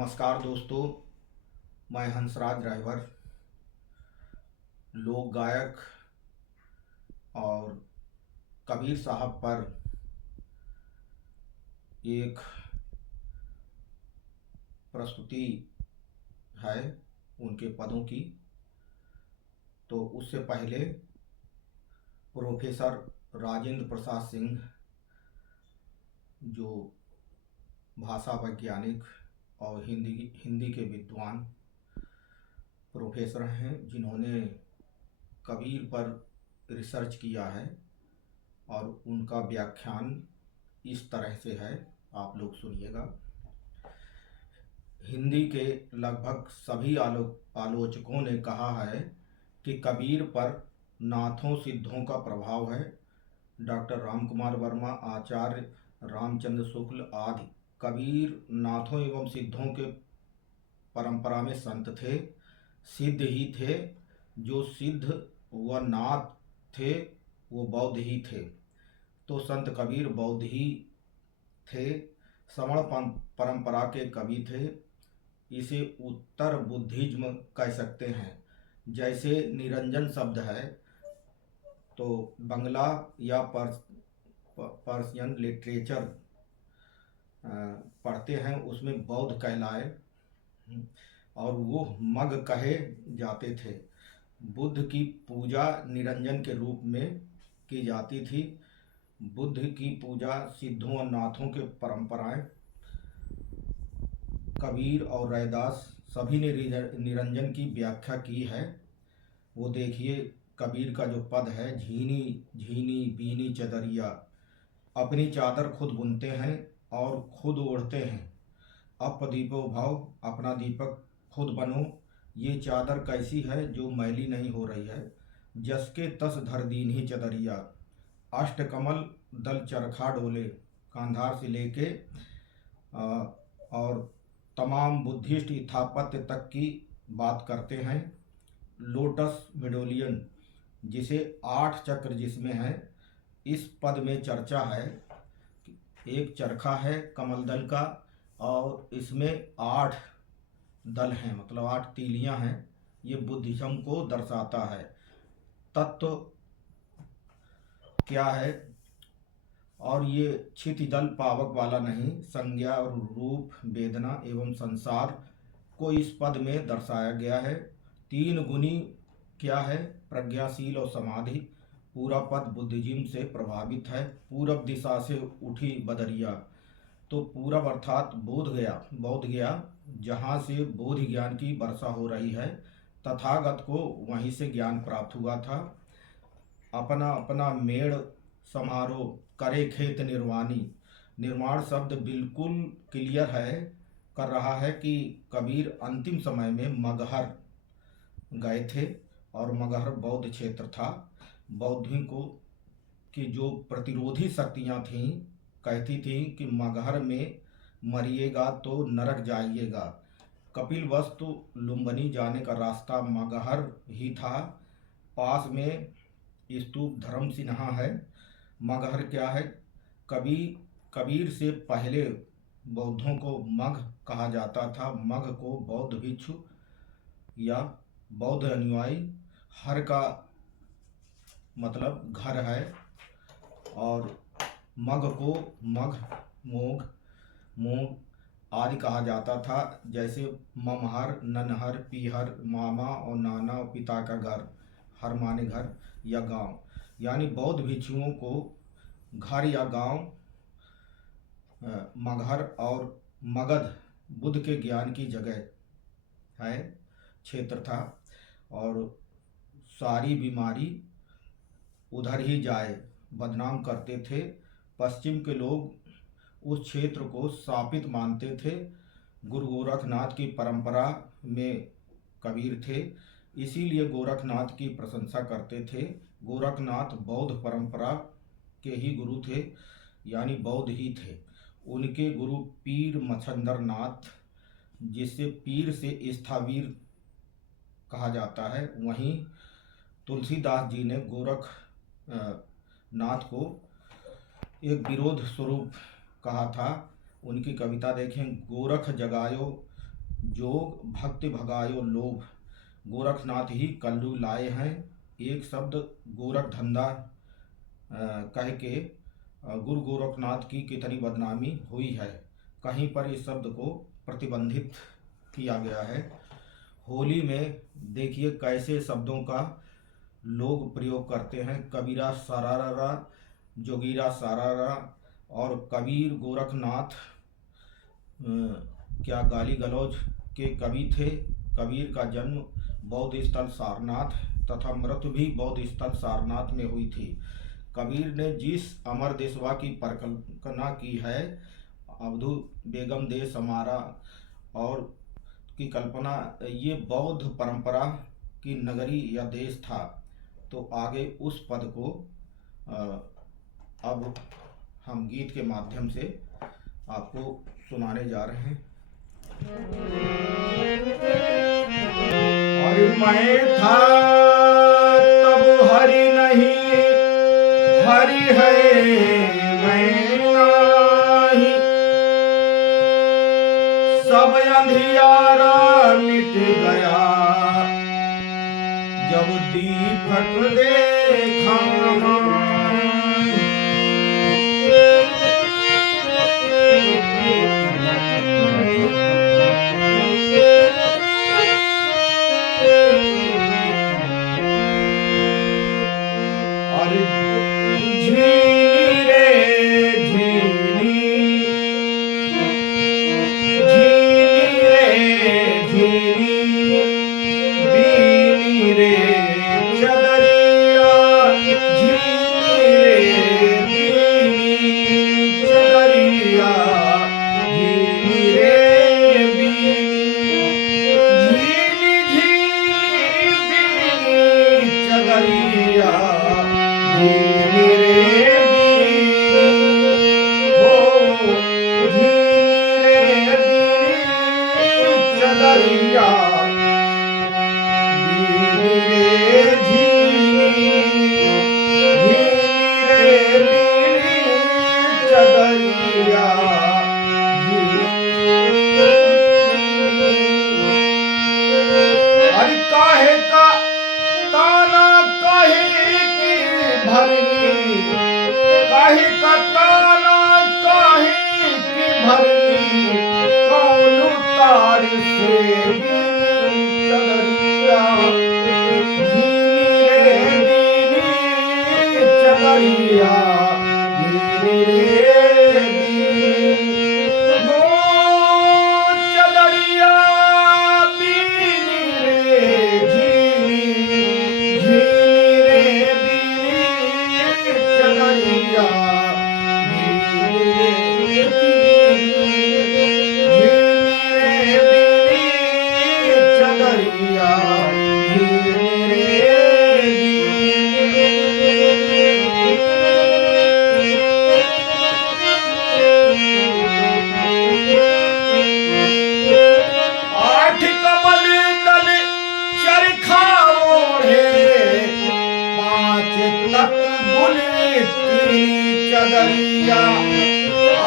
नमस्कार दोस्तों, मैं हंसराज ड्राइवर, लोक गायक और कबीर साहब पर एक प्रस्तुति है उनके पदों की। तो उससे पहले प्रोफेसर राजेंद्र प्रसाद सिंह, जो भाषा वैज्ञानिक और हिंदी के विद्वान प्रोफेसर हैं, जिन्होंने कबीर पर रिसर्च किया है और उनका व्याख्यान इस तरह से है, आप लोग सुनिएगा। हिंदी के लगभग सभी आलोचकों ने कहा है कि कबीर पर नाथों सिद्धों का प्रभाव है। डॉक्टर रामकुमार वर्मा, आचार्य रामचंद्र शुक्ल आदि कबीर नाथों एवं सिद्धों के परंपरा में संत थे, सिद्ध ही थे। जो सिद्ध व नाथ थे वो बौद्ध ही थे। तो संत कबीर बौद्ध ही थे, श्रवण परंपरा के कवि थे। इसे उत्तर बुद्धिज्म कह सकते हैं। जैसे निरंजन शब्द है तो बंगला या पर्शियन लिटरेचर पढ़ते हैं, उसमें बौद्ध कहलाए और वो मग कहे जाते थे। बुद्ध की पूजा निरंजन के रूप में की जाती थी। बुद्ध की पूजा सिद्धों और नाथों के परंपराएं कबीर और रैदास सभी ने निरंजन की व्याख्या की है। वो देखिए, कबीर का जो पद है, झीनी झीनी बीनी चदरिया, अपनी चादर खुद बुनते हैं और खुद ओढ़ते हैं। अप दीपो भव, अपना दीपक खुद बनो। ये चादर कैसी है जो मैली नहीं हो रही है। जस के तस धर दीन्ही चदरिया, अष्ट कमल दल चरखा डोले। कांधार से लेके और तमाम बुद्धिस्ट स्थापत्य तक की बात करते हैं। लोटस मेडोलियन, जिसे 8 चक्र जिसमें है, इस पद में चर्चा है। एक चरखा है कमल दल का और इसमें 8 दल हैं, मतलब 8 तीलियां हैं। ये बुद्धिज्म को दर्शाता है। तत्व क्या है? और ये क्षिति दल पावक वाला नहीं, संज्ञा और रूप, वेदना एवं संसार को इस पद में दर्शाया गया है। 3 गुणी क्या है? प्रज्ञाशील और समाधि। पूरा पद बुद्धिज्म से प्रभावित है। पूरब दिशा से उठी बदरिया, तो पूरब अर्थात बौद्ध गया, जहाँ से बोधि ज्ञान की वर्षा हो रही है। तथागत को वहीं से ज्ञान प्राप्त हुआ था। अपना अपना मेड़ समारो, करे खेत निर्वाणी। निर्माण शब्द बिल्कुल क्लियर है, कर रहा है कि कबीर अंतिम समय में मगहर गए थे और मगहर बौद्ध क्षेत्र था। बौद्धियों को की जो प्रतिरोधी शक्तियां थीं, कहती थीं कि मगहर में मरिएगा तो नरक जाइएगा। कपिल वस्तु लुम्बिनी जाने का रास्ता मगहर ही था। पास में स्तूप धर्म सिन्हा है। मगहर क्या है? कबीर से पहले बौद्धों को मग कहा जाता था। मग को बौद्ध भिक्षु या बौद्ध अनुयायी, हर का मतलब घर है, और मग को मग, मोग, मोग आदि कहा जाता था। जैसे ममहर, ननहर, पीहर, मामा और नाना और पिता का घर, हर माने घर या गांव। यानी बौद्ध भिक्षुओं को घर या गांव, मगहर और मगध बुद्ध के ज्ञान की जगह है, क्षेत्र था। और सारी बीमारी उधर ही जाए बदनाम करते थे। पश्चिम के लोग उस क्षेत्र को शापित मानते थे। गुरु गोरखनाथ की परंपरा में कबीर थे, इसीलिए गोरखनाथ की प्रशंसा करते थे। गोरखनाथ बौद्ध परंपरा के ही गुरु थे, यानी बौद्ध ही थे। उनके गुरु पीर मच्छंदर नाथ, जिसे पीर से स्थावीर कहा जाता है। वहीं तुलसीदास जी ने गोरख नाथ को एक विरोध स्वरूप कहा था। उनकी कविता देखें, गोरख जगायो जोग भक्ति भगायो लोभ, गोरखनाथ ही कलयुग लाए हैं। एक शब्द गोरख धंधा कह के गुरु गोरखनाथ की कितनी बदनामी हुई है। कहीं पर इस शब्द को प्रतिबंधित किया गया है। होली में देखिए कैसे शब्दों का लोग प्रयोग करते हैं। कबीरा सरारा, जोगीरा सरारा, और कबीर गोरखनाथ क्या गाली गलौज के कवि थे। कबीर का जन्म बौद्ध स्थल सारनाथ तथा मृत्यु भी बौद्ध स्थल सारनाथ में हुई थी। कबीर ने जिस अमर देशवा की परिकल्पना की है, अवधू बेगम देश हमारा, और की कल्पना, ये बौद्ध परंपरा की नगरी या देश था। तो आगे उस पद को अब हम गीत के माध्यम से आपको सुनाने जा रहे हैं। और मैं था तब हरि नहीं, हरि है मैं नाही, सब अंधियारा मिट गया, जब दीपक देखा।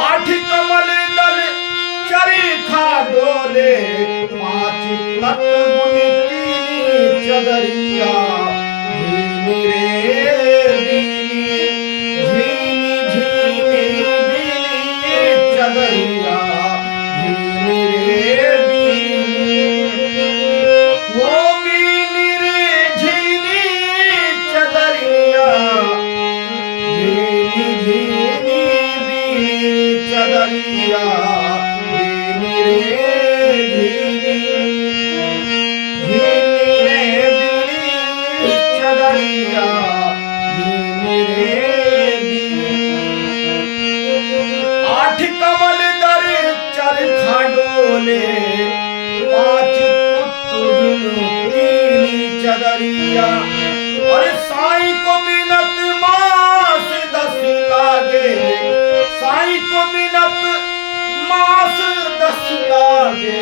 आठ कमल दल चरखा डोले, पाँच तक गुनी तीनी चदरिया, झीनी रे दीनी, झीनी झीनी दीनी चदरिया, झीनी रे दीनी, वो बीनी रे झीनी चदरिया, झीनी झीनी चदरिया, झीनी रे झीनी, झीनी रे बीनी चदरिया, झीनी रे बीनी। आठ कमल दर चरखा डोले, पाँच तुतुन तीनी चदरिया, और साईं को बिनत मास 10 लागे, साईं को बिनत मास 10 लागे,